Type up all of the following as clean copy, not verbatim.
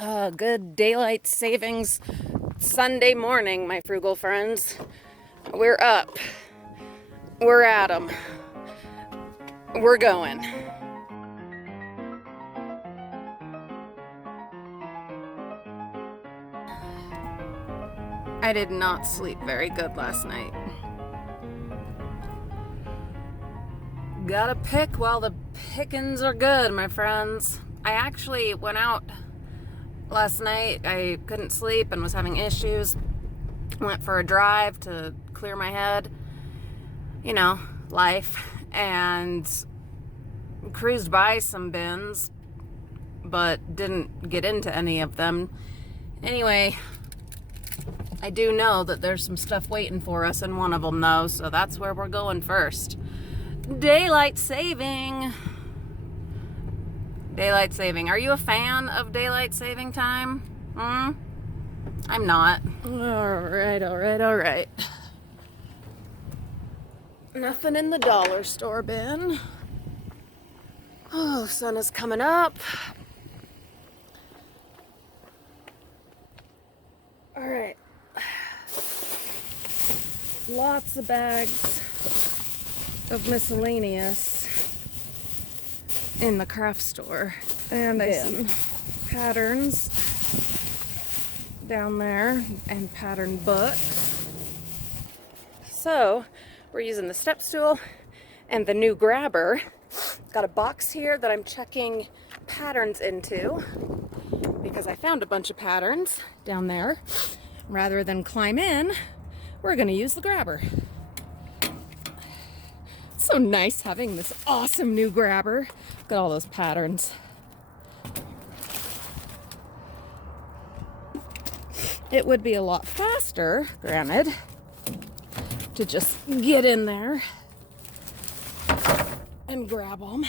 Good daylight savings Sunday morning, my frugal friends. We're up. We're at 'em. We're going. I did not sleep very good last night. Gotta pick while the pickings are good, my friends. I actually went out last night. I couldn't sleep and was having issues. Went for a drive to clear my head. You know, life. And cruised by some bins, but didn't get into any of them. Anyway, I do know that there's some stuff waiting for us in one of them, though, so that's where we're going first. Daylight saving. Daylight saving. Are you a fan of daylight saving time? I'm not. All right. Nothing in the dollar store bin. Oh, sun is coming up. All right. Lots of bags of miscellaneous in the craft store. And I see patterns down there and pattern books. So we're using the step stool and the new grabber. Got a box here that I'm checking patterns into because I found a bunch of patterns down there. Rather than climb in, we're gonna use the grabber. So nice having this awesome new grabber. Look at all those patterns. It would be a lot faster, granted, to just get in there and grab them.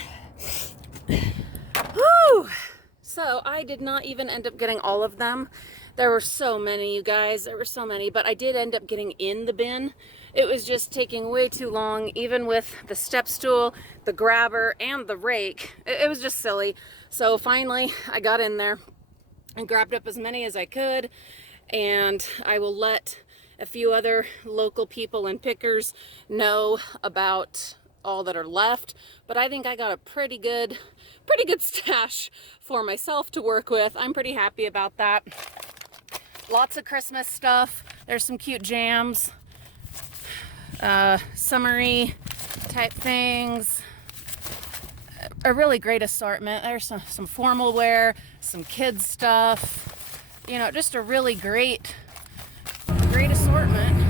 Woo! So I did not even end up getting all of them. There were so many, you guys. There were so many, but I did end up getting in the bin. It was just taking way too long, even with the step stool, the grabber, and the rake. It was just silly. So finally, I got in there and grabbed up as many as I could, and I will let a few other local people and pickers know about all that are left, but I think I got a pretty good stash for myself to work with. I'm pretty happy about that. Lots of Christmas stuff. There's some cute jams, summery type things. A really great assortment. There's some formal wear, some kids stuff. You know, just a really great assortment.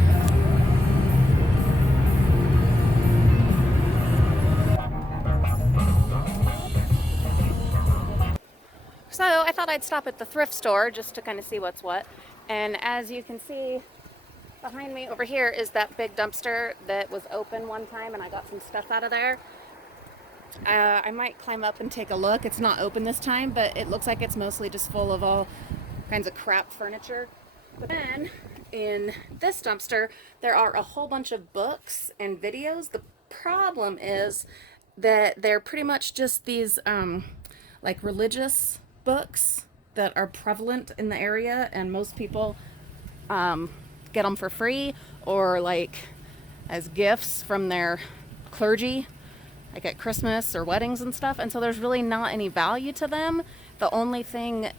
So I thought I'd stop at the thrift store just to kind of see what's what. And as you can see behind me over here is that big dumpster that was open one time, and I got some stuff out of there. I might climb up and take a look. It's not open this time, but it looks like it's mostly just full of all kinds of crap furniture. But then in this dumpster, there are a whole bunch of books and videos. The problem is that they're pretty much just these like religious books that are prevalent in the area, and most people get them for free or like as gifts from their clergy, like at Christmas or weddings and stuff. And so there's really not any value to them. The only thing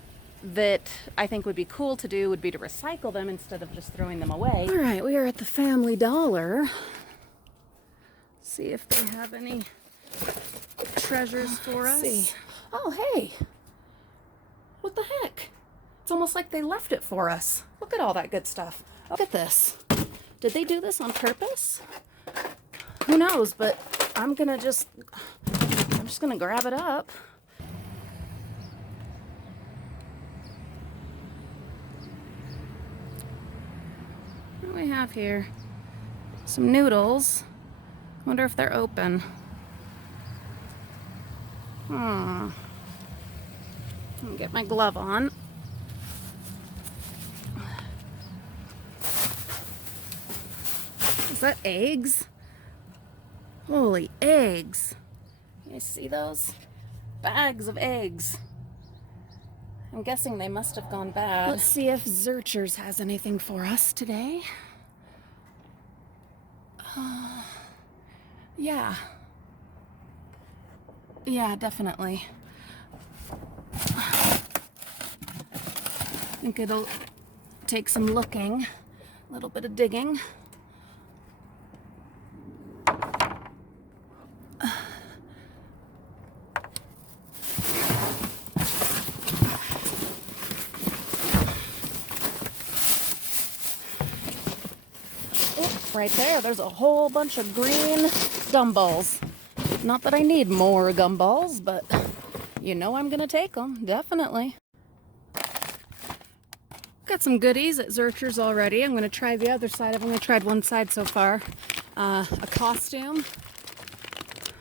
that I think would be cool to do would be to recycle them instead of just throwing them away. All right, we are at the Family Dollar. See if they have any treasures for us. See. Oh, hey. What the heck? It's almost like they left it for us. Look at all that good stuff. Look at this. Did they do this on purpose? Who knows, but I'm just gonna grab it up. What do we have here? Some noodles. Wonder if they're open. Let me get my glove on. Is that eggs? Holy eggs. You guys see those? Bags of eggs. I'm guessing they must have gone bad. Let's see if Zurchers has anything for us today. Yeah. Yeah, definitely. I think it'll take some looking, a little bit of digging. Right there's a whole bunch of green gumballs. Not that I need more gumballs, but you know I'm gonna take them, definitely. Got some goodies at Zurchers already. I'm gonna try the other side. I've only tried one side so far. A costume,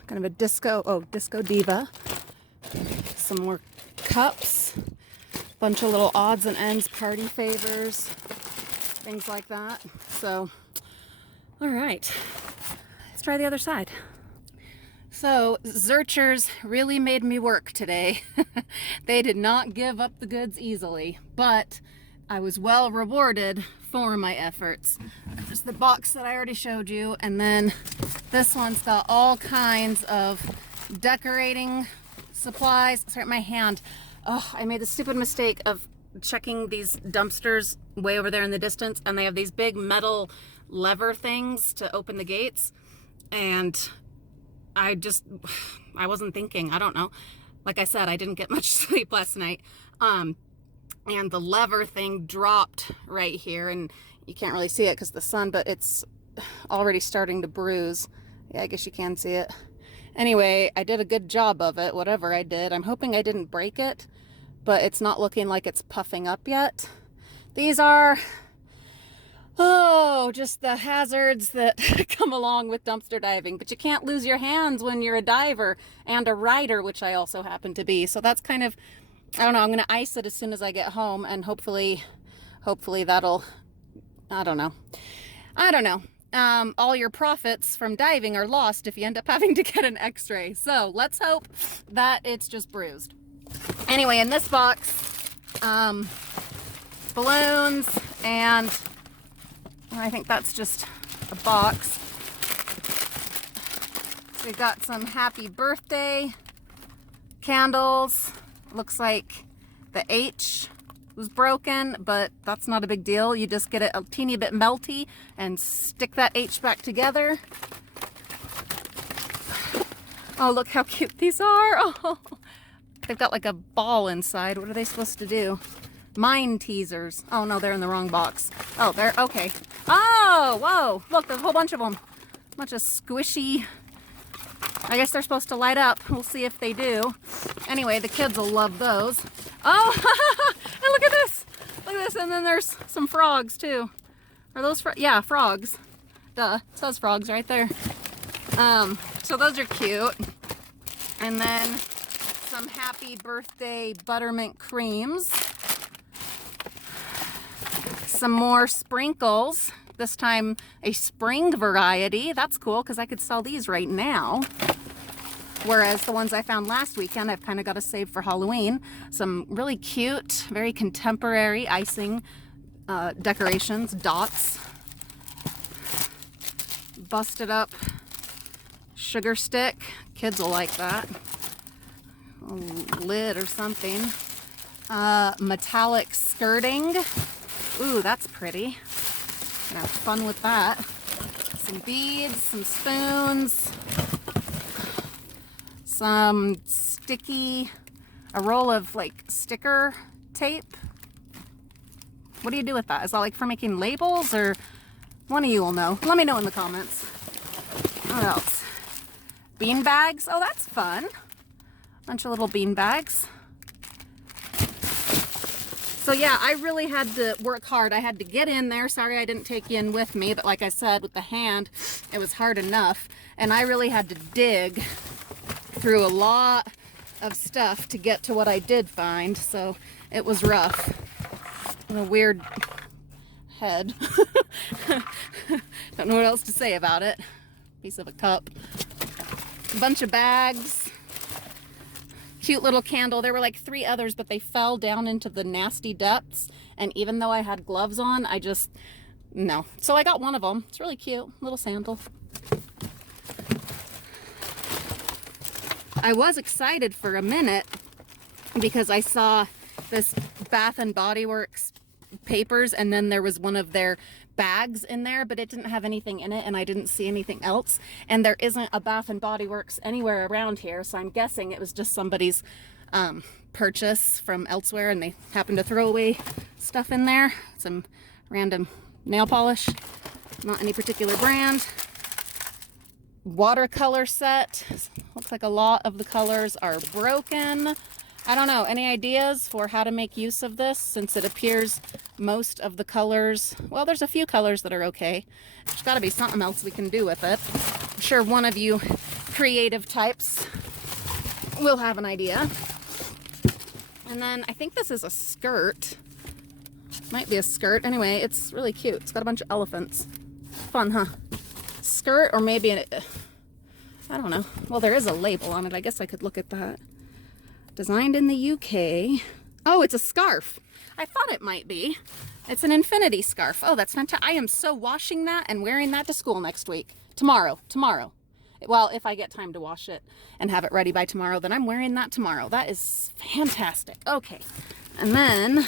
kind of a disco diva. Some more cups, bunch of little odds and ends, party favors, things like that. So, all right, let's try the other side. So Zurchers really made me work today. They did not give up the goods easily, but I was well rewarded for my efforts. There's the box that I already showed you, and then this one's got all kinds of decorating supplies. Sorry, my hand. Oh, I made the stupid mistake of checking these dumpsters way over there in the distance, and they have these big metal lever things to open the gates, and I wasn't thinking. I don't know. Like I said, I didn't get much sleep last night. And the lever thing dropped right here, and you can't really see it because of the sun, but it's already starting to bruise. Yeah, I guess you can see it. Anyway, I did a good job of it, whatever I did. I'm hoping I didn't break it, but it's not looking like it's puffing up yet. These are, just the hazards that come along with dumpster diving. But you can't lose your hands when you're a diver and a rider, which I also happen to be. So that's kind of, I don't know, I'm going to ice it as soon as I get home, and hopefully that'll, I don't know. All your profits from diving are lost if you end up having to get an x-ray. So let's hope that it's just bruised. Anyway, in this box, balloons, and I think that's just a box. So we've got some happy birthday candles. Looks like the H was broken, but that's not a big deal. You just get it a teeny bit melty and stick that H back together. Oh, look how cute these are. Oh, they've got like a ball inside. What are they supposed to do? Mine teasers. Oh no, they're in the wrong box. Oh, they're okay. Oh, whoa, look, there's a whole bunch of them. A bunch of squishy, I guess they're supposed to light up. We'll see if they do. Anyway, the kids will love those. Oh, and look at this. Look at this, and then there's some frogs too. Are those yeah, frogs. Duh, it says frogs right there. So those are cute. And then some happy birthday buttermint creams. Some more sprinkles. This time a spring variety. That's cool because I could sell these right now. Whereas the ones I found last weekend, I've kind of got to save for Halloween. Some really cute, very contemporary icing decorations, dots. Busted up sugar stick. Kids will like that. A lid or something. Metallic skirting. Ooh, that's pretty. Gonna have fun with that. Some beads, some spoons, some sticky, a roll of like sticker tape. What do you do with that? Is that like for making labels, or one of you will know? Let me know in the comments. What else? Bean bags. Oh, that's fun. Bunch of little bean bags. So yeah, I really had to work hard. I had to get in there. Sorry I didn't take you in with me, but like I said, with the hand, it was hard enough. And I really had to dig through a lot of stuff to get to what I did find. So it was rough. And a weird head. Don't know what else to say about it. Piece of a cup. A bunch of bags. cute little candle. There were like 3 others, but they fell down into the nasty depths. And even though I had gloves on, no. So I got one of them. It's really cute, little sandal. I was excited for a minute because I saw this Bath and Body Works papers, and then there was one of their bags in there, but it didn't have anything in it, and I didn't see anything else. And there isn't a Bath and Body Works anywhere around here, so I'm guessing it was just somebody's purchase from elsewhere, and they happened to throw away stuff in there. Some random nail polish, not any particular brand. Watercolor set. Looks like a lot of the colors are broken. I don't know, any ideas for how to make use of this, since it appears most of the colors, well, there's a few colors that are okay. There's got to be something else we can do with it. I'm sure one of you creative types will have an idea. And then I think this is a skirt. Might be a skirt. Anyway, it's really cute. It's got a bunch of elephants. Fun, huh? Skirt, or maybe I don't know. Well, there is a label on it. I guess I could look at that. Designed in the UK. Oh, it's a scarf. I thought it might be. It's an infinity scarf. Oh, that's fantastic. I am so washing that and wearing that to school next week. Tomorrow. Well, if I get time to wash it and have it ready by tomorrow, then I'm wearing that tomorrow. That is fantastic. Okay. And then,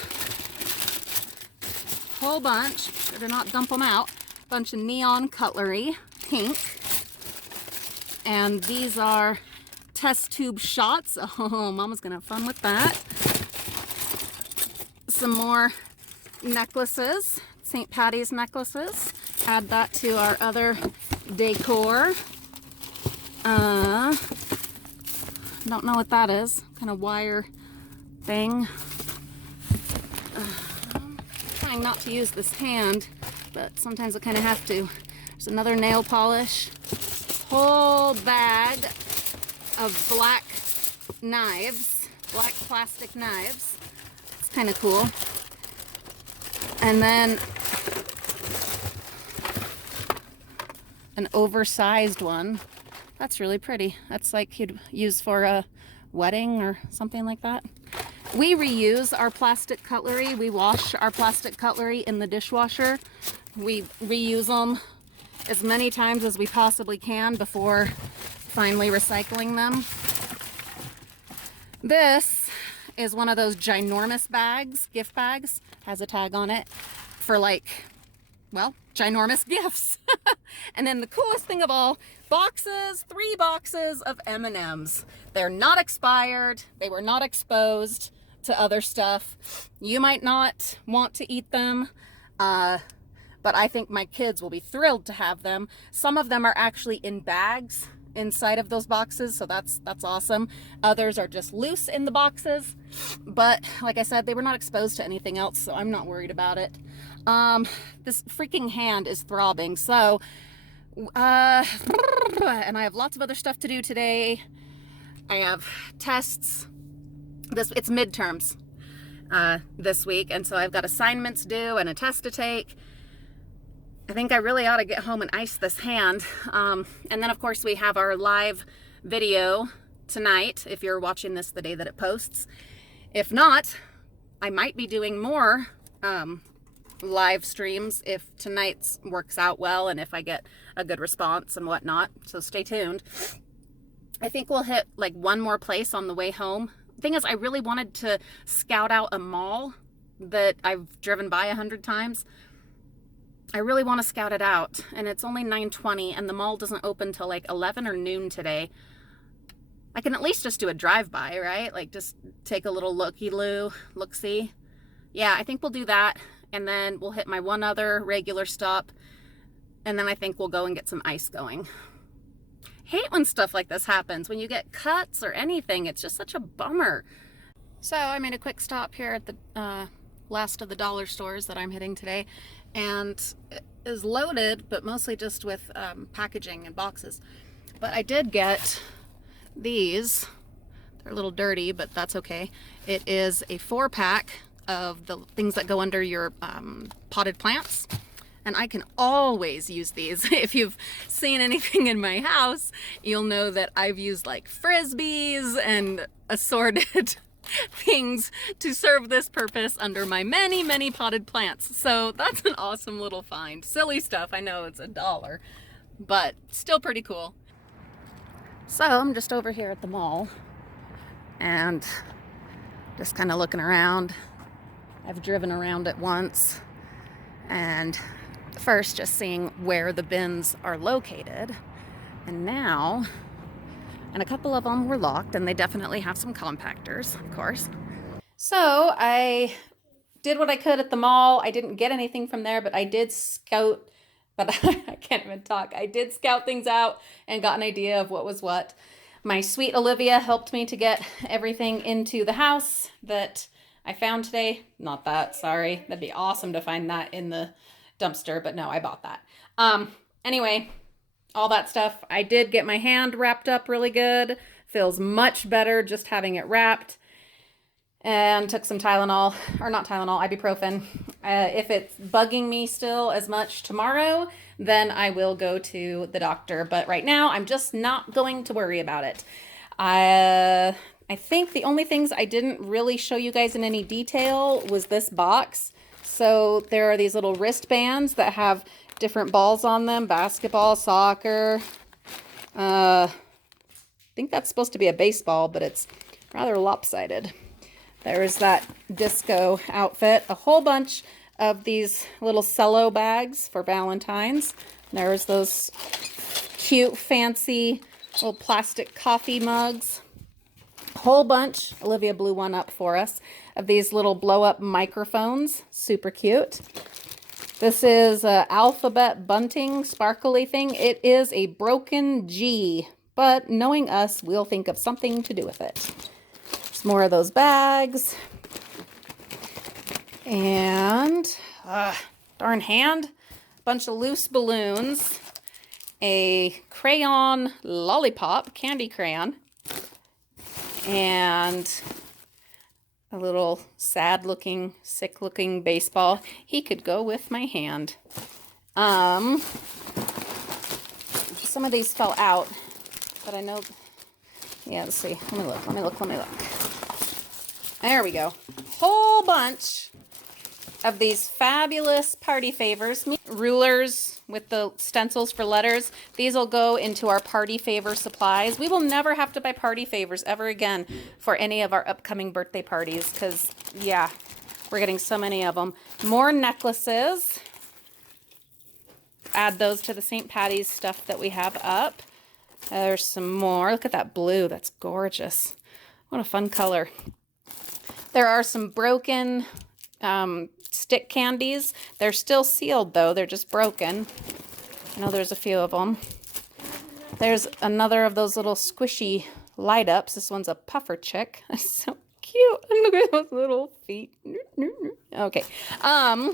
whole bunch, better not dump them out, bunch of neon cutlery, pink. And these are test tube shots. Oh, Mama's gonna have fun with that. Some more necklaces, St. Patty's necklaces. Add that to our other decor. Don't know what that is. Kind of wire thing. Trying not to use this hand, but sometimes I kind of have to. There's another nail polish. Whole bag of black knives, black plastic knives. It's kind of cool. And then an oversized one. That's really pretty. That's like you'd use for a wedding or something like that. We reuse our plastic cutlery. We wash our plastic cutlery in the dishwasher. We reuse them as many times as we possibly can before finally recycling them. This is one of those ginormous bags, gift bags, has a tag on it for like, well, ginormous gifts. And then the coolest thing of all, boxes, 3 boxes of M&Ms. They're not expired. They were not exposed to other stuff. You might not want to eat them, but I think my kids will be thrilled to have them. Some of them are actually in bags inside of those boxes, so that's awesome. Others are just loose in the boxes, but like I said, they were not exposed to anything else, so I'm not worried about it. This freaking hand is throbbing, so and I have lots of other stuff to do today. I have tests. It's midterms this week, and so I've got assignments due and a test to take. I think I really ought to get home and ice this hand. And then of course we have our live video tonight, if you're watching this the day that it posts. If not, I might be doing more live streams if tonight's works out well and if I get a good response and whatnot. So stay tuned. I think we'll hit like one more place on the way home. The thing is, I really wanted to scout out a mall that I've driven by 100 times. I really want to scout it out, and it's only 9:20 and the mall doesn't open till like 11 or noon today. I can at least just do a drive-by, right? Like just take a little look-see. Yeah, I think we'll do that, and then we'll hit my one other regular stop, and then I think we'll go and get some ice going. Hate when stuff like this happens, when you get cuts or anything. It's just such a bummer. So I made a quick stop here at the last of the dollar stores that I'm hitting today, and it is loaded, but mostly just with packaging and boxes. But I did get these. They're a little dirty, but that's okay. It is a 4-pack of the things that go under your potted plants. and I can always use these. If you've seen anything in my house, you'll know that I've used like frisbees and assorted things to serve this purpose under my many, many potted plants. So that's an awesome little find. Silly stuff, I know it's $1, but still pretty cool. So I'm just over here at the mall and just kind of looking around. I've driven around it once, and first just seeing where the bins are located, and a couple of them were locked, and they definitely have some compactors, of course. So I did what I could at the mall. I didn't get anything from there, but I did scout, but I can't even talk. I did scout things out and got an idea of what was what. My sweet Olivia helped me to get everything into the house that I found today. Not that, sorry. That'd be awesome to find that in the dumpster, but no, I bought that. Anyway, all that stuff. I did get my hand wrapped up really good. Feels much better just having it wrapped. And took some Tylenol, or not Tylenol, ibuprofen. If it's bugging me still as much tomorrow, then I will go to the doctor. But right now, I'm just not going to worry about it. I think the only things I didn't really show you guys in any detail was this box. So there are these little wristbands that have different balls on them, basketball, soccer. I think that's supposed to be a baseball, but it's rather lopsided. There's that disco outfit, a whole bunch of these little cello bags for Valentine's. There's those cute, fancy little plastic coffee mugs. A whole bunch, Olivia blew one up for us, of these little blow-up microphones. Super cute. This is an alphabet bunting sparkly thing. It is a broken G, but knowing us, we'll think of something to do with it. More of those bags, and darn hand, bunch of loose balloons, a crayon lollipop, candy crayon, and a little sad looking, sick looking baseball. He could go with my hand. Some of these fell out, but I know, yeah, let's see, let me look. There we go. Whole bunch of these fabulous party favors. Rulers with the stencils for letters. These will go into our party favor supplies. We will never have to buy party favors ever again for any of our upcoming birthday parties because, yeah, we're getting so many of them. More necklaces. Add those to the St. Patty's stuff that we have up. There's some more. Look at that blue. That's gorgeous. What a fun color. There are some broken stick candies. They're still sealed though. They're just broken. I know there's a few of them. There's another of those little squishy light ups. This one's a puffer chick. That's so cute. Look at those little feet. Okay. A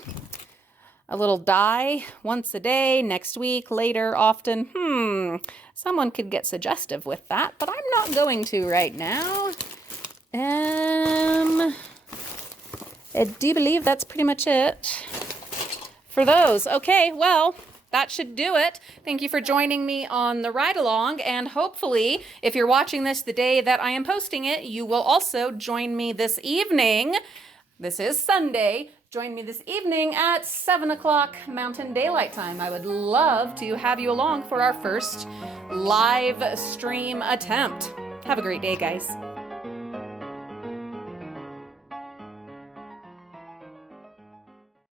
little die once a day, next week, later, often. Someone could get suggestive with that, but I'm not going to right now. I do believe that's pretty much it for those. Okay, well, that should do it. Thank you for joining me on the ride along, and hopefully, if you're watching this the day that I am posting it, you will also join me this evening. This is Sunday. Join me this evening at 7 o'clock Mountain Daylight Time. I would love to have you along for our first live stream attempt. Have a great day, guys.